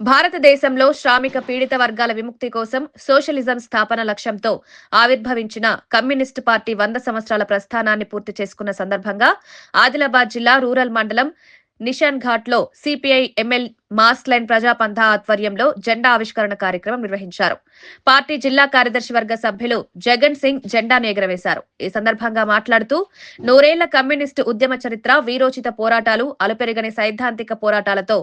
భారతదేశంలో శ్రామిక పీడిత వర్గాల విముక్తి కోసం సోషలిజం స్థాపన లక్ష్యంతో ఆవిర్భవించిన కమ్యూనిస్టు పార్టీ వంద సంవత్సరాల ప్రస్థానాన్ని పూర్తి చేసుకున్న సందర్భంగా ఆదిలాబాద్ జిల్లా రూరల్ మండలం నిషాన్ ఘాట్లో CPI ML mass line Prajapantha ఆధ్వర్యంలో జెండా ఆవిష్కరణ కార్యక్రమం నిర్వహించారు. పార్టీ జిల్లా కార్యదర్శి వర్గ సభ్యులు జగన్ సింగ్ జెండాను ఎగరవేశారు. ఈ సందర్భంగా మాట్లాడుతూ నూరేళ్ళ కమ్యూనిస్టు ఉద్యమ చరిత్ర వీరోచిత పోరాటాలు అలుపెరగని సైద్ధాంతిక పోరాటాలతో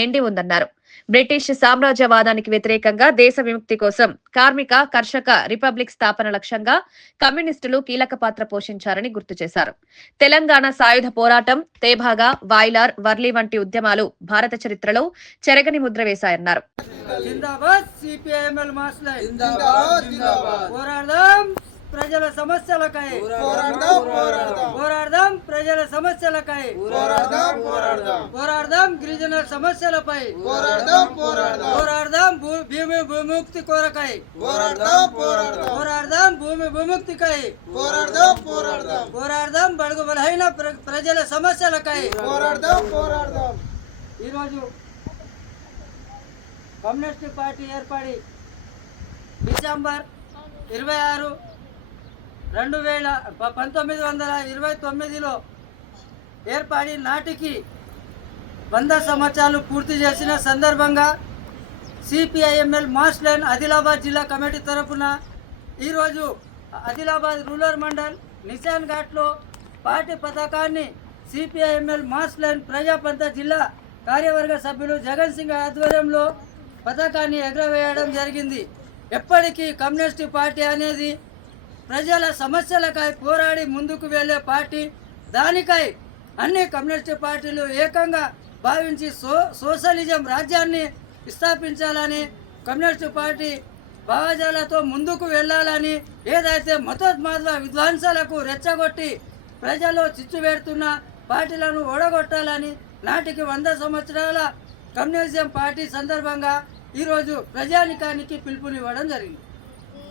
నిండి ఉందన్నారు. బ్రిటిష్ సామ్రాజ్యవాదానికి వ్యతిరేకంగా దేశ విముక్తి కోసం కార్మిక కర్షక రిపబ్లిక్ స్థాపన లక్ష్యంగా కమ్యూనిస్టులు కీలక పాత్ర పోషించారని గుర్తు చేశారు. తెలంగాణ సాయుధ పోరాటం తేభాగా వాయిలార్ వర్లీ వంటి ఉద్యమాలు భారత చరిత్రలో చెరగని ముద్ర వేశాయన్నారు. జిందాబాద్ సిపిఐఎంఎల్ మాస్లై జిందాబాద్ జిందాబాద్. పోరాడదాం ప్రజల సమస్యలకై. పోరాడదాం పోరాడదాం. పోరాడదాం ప్రజల సమస్యలకై. పోరాడదాం. పోరాడదాం గిరిజనుల సమస్యలపై పోరాడదాం పోరాడదాం. పోరాడదాం భూమి విముక్తి కొరకై. పోరాడదాం పోరాడదాం. పోరాడదాం భూమి విముక్తికై. పోరాడదాం పోరాడదాం. పోరాడదాం బడుగు బలహీన ప్ర- ప్రజల సమస్యలకై. పోరాడదాం పోరాడదాం. ఈరోజు కమ్యూనిస్ట్ పార్టీ ఏర్పడి డిసెంబర్ ఇరవై ఆరు రెండు వేల పంతొమ్మిది వందల ఇరవై తొమ్మిదిలో ఏర్పడి నాటికి వంద సంవత్సరాలు పూర్తి చేసిన సందర్భంగా సిపిఐఎంఎల్ మాస్ లైన్ ఆదిలాబాద్ జిల్లా కమిటీ తరఫున ఈరోజు ఆదిలాబాద్ రూరల్ మండల్ నిశాన్ ఘాట్లో పార్టీ పథకాన్ని సిపిఐఎంఎల్ మాస్ లైన్ ప్రజాపంత జిల్లా కార్యవర్గ సభ్యులు జగన్ సింగ్ ఆధ్వర్యంలో పథకాన్ని ఎగరవేయడం జరిగింది. ఎప్పటికీ కమ్యూనిస్ట్ పార్టీ అనేది ప్రజల సమస్యలకై పోరాడి ముందుకు వెళ్ళే పార్టీ. దానికై అన్ని కమ్యూనిస్ట్ పార్టీలు ఏకంగా భావించి సో సోషలిజం రాజ్యాన్ని స్థాపించాలని కమ్యూనిస్ట్ పార్టీ భావజాలతో ముందుకు వెళ్ళాలని ఏదైతే మతోన్మాద విధ్వంసాలకు రెచ్చగొట్టి ప్రజల్లో చిచ్చుబెడుతున్న పార్టీలను ఓడగొట్టాలని నాటికి వంద సంవత్సరాల కమ్యూనిజం పార్టీ సందర్భంగా ఈరోజు ప్రజానికానికి పిలుపునివ్వడం జరిగింది.